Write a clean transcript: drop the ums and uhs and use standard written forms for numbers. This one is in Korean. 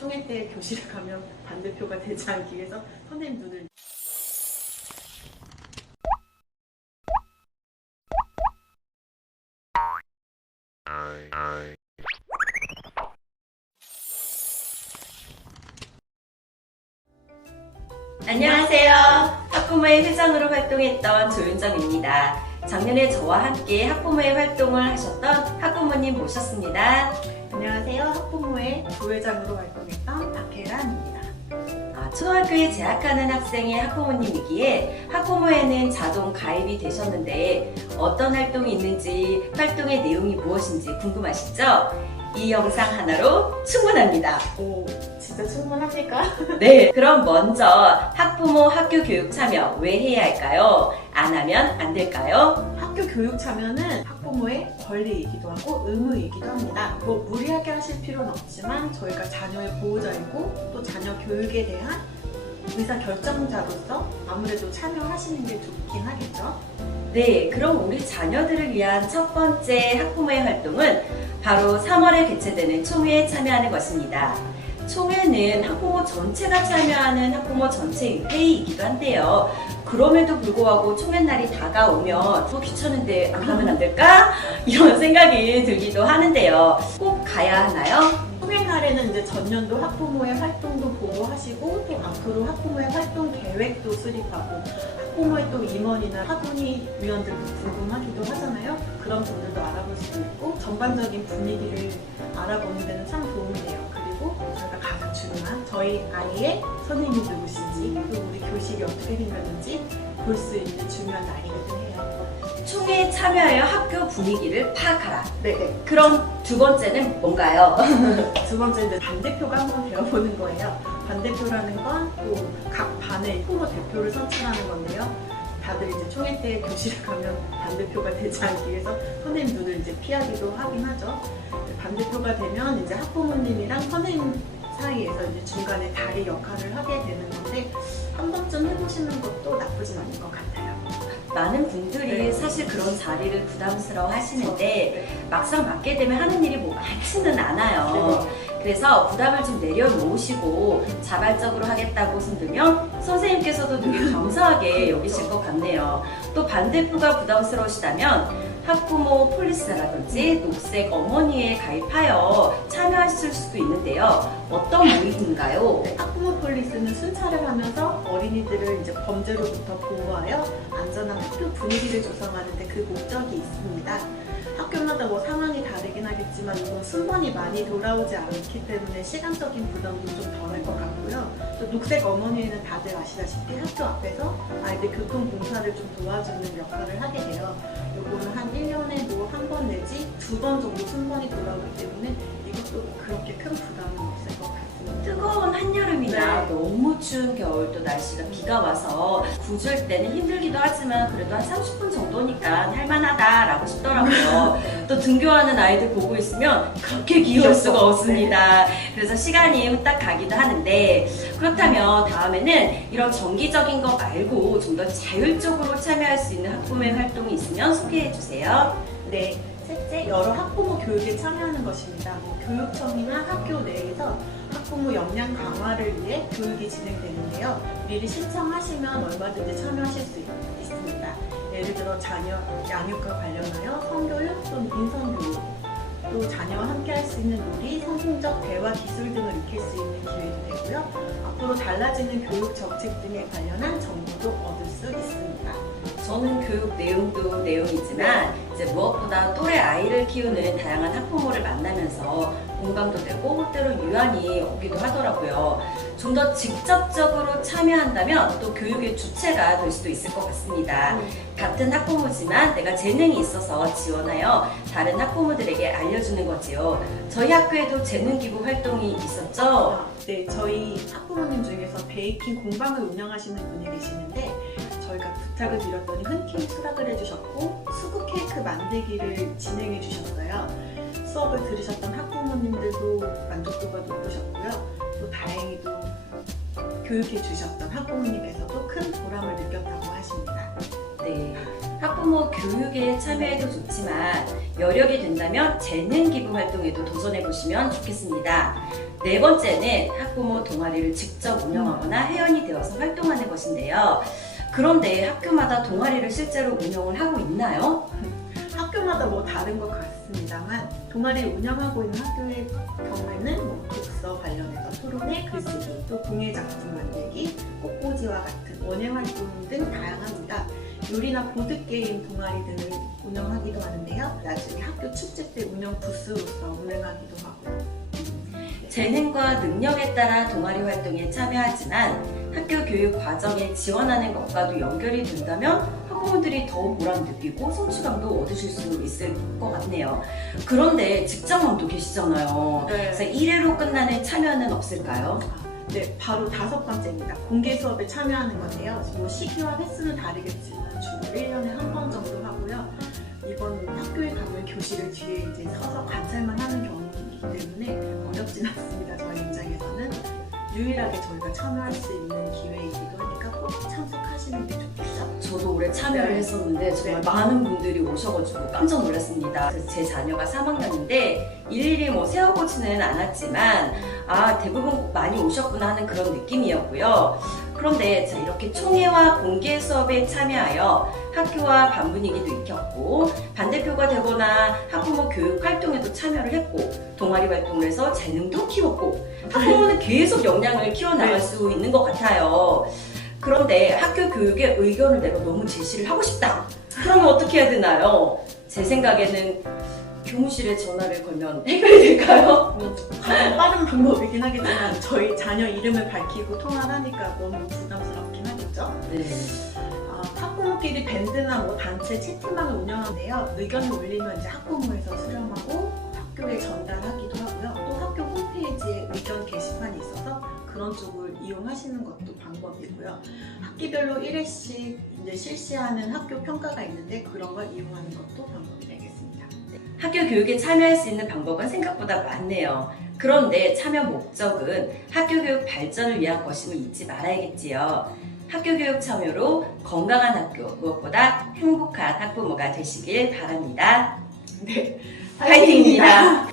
총회 때 교실에 가면 반대표가 되지 않기 위해서 선생님 눈을 안녕하세요. 학부모의 회장으로 활동했던 조윤정입니다. 작년에 저와 함께 학부모의 활동을 하셨던 학부모님 모셨습니다. 안녕하세요. 학부모의 부회장으로 활동했던 박혜란입니다. 초등학교에 재학하는 학생의 학부모님이기에 학부모에는 자동 가입이 되셨는데 어떤 활동이 있는지 활동의 내용이 무엇인지 궁금하시죠? 이 영상 하나로 충분합니다. 오, 진짜 충분합니까? 네, 그럼 먼저 학부모 학교 교육 참여 왜 해야 할까요? 안 하면 안 될까요? 학교 교육 참여는 학부모의 권리이기도 하고 의무이기도 합니다. 뭐 무리하게 하실 필요는 없지만 저희가 자녀의 보호자이고 또 자녀 교육에 대한 의사결정자로서 아무래도 참여하시는 게 좋긴 하겠죠? 네, 그럼 우리 자녀들을 위한 첫 번째 학부모의 활동은 바로 3월에 개최되는 총회에 참여하는 것입니다. 총회는 학부모 전체가 참여하는 학부모 전체 회의이기도 한데요. 그럼에도 불구하고 총회 날이 다가오면 귀찮은데 안 가면 안 될까? 이런 생각이 들기도 하는데요. 꼭 가야 하나요? 총회 날에는 이제 전년도 학부모의 활동도 보고하시고 또 앞으로 학부모의 활동 계획도 수립하고 학부모의 또 임원이나 학원위 위원들도 궁금하기도 하잖아요. 그런 분들도 알아볼 수도 있고 전반적인 분위기를 알아보는 데는 참 도움이 돼요. 그리고 저희가 가장 중요한 저희 아이의 선생님이 누구신지 또 우리 교실이 어떻게 생겼는지 볼 수 있는 중요한 날이기도 해요. 총회에 참여하여 학교 분위기를 파악하라. 네. 그럼 두 번째는 뭔가요? 두 번째는 반대표가 한번 배워보는 거예요. 반대표라는 건 또 각 반의 후보 대표를 선출하는 건데요. 다들 이제 총회 때 교실에 가면 반대표가 되지 않기 위해서 선생님 눈을 이제 피하기도 하긴 하죠. 반대표가 되면 이제 학부모님이랑 선생님 사이에서 이제 중간에 다리 역할을 하게 되는 건데 한 번쯤 해보시는 것도 나쁘진 않은 것 같아요. 많은 분들이 네. 사실 그런 자리를 부담스러워 하시는데 네. 막상 맡게 되면 하는 일이 뭐 많지는 않아요. 그래서 부담을 좀 내려놓으시고 자발적으로 하겠다고 손들면 선생님께서도 되게 감사하게 여기실 것 같네요. 또 반대표가 부담스러우시다면 학부모 폴리스라든지 녹색 어머니에 가입하여 참여하실 수도 있는데요. 어떤 모임인가요? 학부모 폴리스는 순찰을 하면서 어린이들을 이제 범죄로부터 보호하여 안전한 학교 분위기를 조성하는데 그 목적이 있습니다. 학교마다 뭐 상황이 다르긴 하겠지만 이건 순번이 많이 돌아오지 않기 때문에 시간적인 부담도 좀 덜할 것 같고요. 또 녹색 어머니에는 다들 아시다시피 학교 앞에서 아이들 교통봉사를 좀 도와주는 역할을 하게 돼요. 요거는 한 1년에 뭐 한 번 내지 2번 정도 순번이 돌아오기 때문에 이것도 그렇게 큰 부담은 없을 것 같습니다. 뜨거운 한여름이나 네. 너무 추운 겨울 또 날씨가 비가 와서 구줄 때는 힘들기도 하지만 그래도 한 30분 정도니까 할만하다라고 싶더라고요. 또 등교하는 아이들 보고 있으면 그렇게 귀여울 수가 없습니다. 그래서 시간이 후딱 가기도 하는데 그렇다면 다음에는 이런 정기적인 거 말고 좀 더 자율적으로 참여할 수 있는 학부모의 활동이 있으면 소개해 주세요. 네, 셋째, 여러 학부모 교육에 참여하는 것입니다. 뭐 교육청이나 학교 내에서 학부모 역량 강화를 위해 교육이 진행되는데요. 미리 신청하시면 얼마든지 참여하실 수 있습니다. 예를 들어 자녀 양육과 관련하여 성교육 또는 인성교육, 또 자녀와 함께 할 수 있는 놀이, 성공적 대화 기술 등을 익힐 수 있는 기회도 되고요. 앞으로 달라지는 교육 정책 등에 관련한 정보도 얻을 수 있습니다. 저는 교육 내용도 내용이지만 이제 무엇보다 또래 아이를 키우는 다양한 학부모를 만나면서 공감도 되고 때로 유한이 오기도 하더라고요. 좀 더 직접적으로 참여한다면 또 교육의 주체가 될 수도 있을 것 같습니다. 같은 학부모지만 내가 재능이 있어서 지원하여 다른 학부모들에게 알려주는 거지요. 저희 학교에도 재능기부 활동이 있었죠. 네, 저희 학부모님 중에서 베이킹 공방을 운영하시는 분이 계시는데 저희가 부탁을 드렸더니 흔쾌히 수락을 해주셨고 수국 케이크 만들기를 진행해 주셨어요. 수업을 들으셨던 학부모님들도 만족도가 높으셨고요. 또 다행히도 교육해 주셨던 학부모님께서도 큰 보람을 느꼈다고 하십니다. 네, 학부모 교육에 참여해도 좋지만 여력이 된다면 재능 기부 활동에도 도전해 보시면 좋겠습니다. 네 번째는 학부모 동아리를 직접 운영하거나 회원이 되어서 활동하는 것인데요. 그런데 학교마다 동아리를 실제로 운영을 하고 있나요? 학교마다 뭐 다른 것 같습니다만 동아리를 운영하고 있는 학교의 경우에는 뭐 독서 관련해서 토론회, 글쓰기, 또 공예 작품 만들기, 꽃꽂이와 같은 원예 활동 등 다양합니다. 요리나 보드게임 동아리 등을 운영하기도 하는데요. 나중에 학교 축제 때 운영 부스로서 운영하기도 하고요. 재능과 능력에 따라 동아리 활동에 참여하지만 학교 교육 과정에 지원하는 것과도 연결이 된다면 학부모들이 더욱 보람 느끼고 성취감도 얻으실 수 있을 것 같네요. 그런데 직장맘도 계시잖아요. 그래서 1회로 끝나는 참여는 없을까요? 네, 바로 5번째입니다. 공개 수업에 참여하는 건데요. 뭐 시기와 횟수는 다르겠지만 주 1년에 한 번 정도 하고요. 이건 학교에 가면 교실을 뒤에 이제 서서 관찰만 하는 경우이기 때문에 어렵진 않습니다. 저희 입장에서는 유일하게 저희가 참여할 수 있는 기회이기도 하니까 꼭 참석하시는 게 좋겠죠? 저도 올해 참여를 했었는데 정말 많은 분들이 오셔가지고 깜짝 놀랐습니다. 그래서 제 자녀가 3학년인데 일일이 뭐 세어보지는 않았지만 대부분 많이 오셨구나 하는 그런 느낌이었고요. 그런데 자, 이렇게 총회와 공개 수업에 참여하여 학교와 반 분위기도 익혔고 반대표가 되거나 학부모 교육 활동에도 참여를 했고 동아리 활동을 해서 재능도 키웠고 학부모는 계속 역량을 키워나갈 수 있는 것 같아요. 그런데 학교 교육에 의견을 내가 너무 제시를 하고 싶다. 그러면 어떻게 해야 되나요? 제 생각에는 교무실에 전화를 걸면 해결이 될까요? 가장 빠른 방법이긴 하겠지만 저희 자녀 이름을 밝히고 통화를 하니까 너무 부담스럽긴 하겠죠? 네. 학부모끼리 밴드나 뭐 단체 채팅방을 운영하는데요. 의견을 올리면 이제 학부모에서 수렴하고 학교에 전달하기도 하고요. 또 학교 홈페이지에 의견 게시판이 있어서 그런 쪽을 이용하시는 것도 방법이고요. 학기별로 1회씩 이제 실시하는 학교 평가가 있는데 그런 걸 이용하는 것도 방법이 되겠습니다. 학교 교육에 참여할 수 있는 방법은 생각보다 많네요. 그런데 참여 목적은 학교 교육 발전을 위한 것임을 잊지 말아야겠지요. 학교 교육 참여로 건강한 학교, 무엇보다 행복한 학부모가 되시길 바랍니다. 네, 파이팅입니다.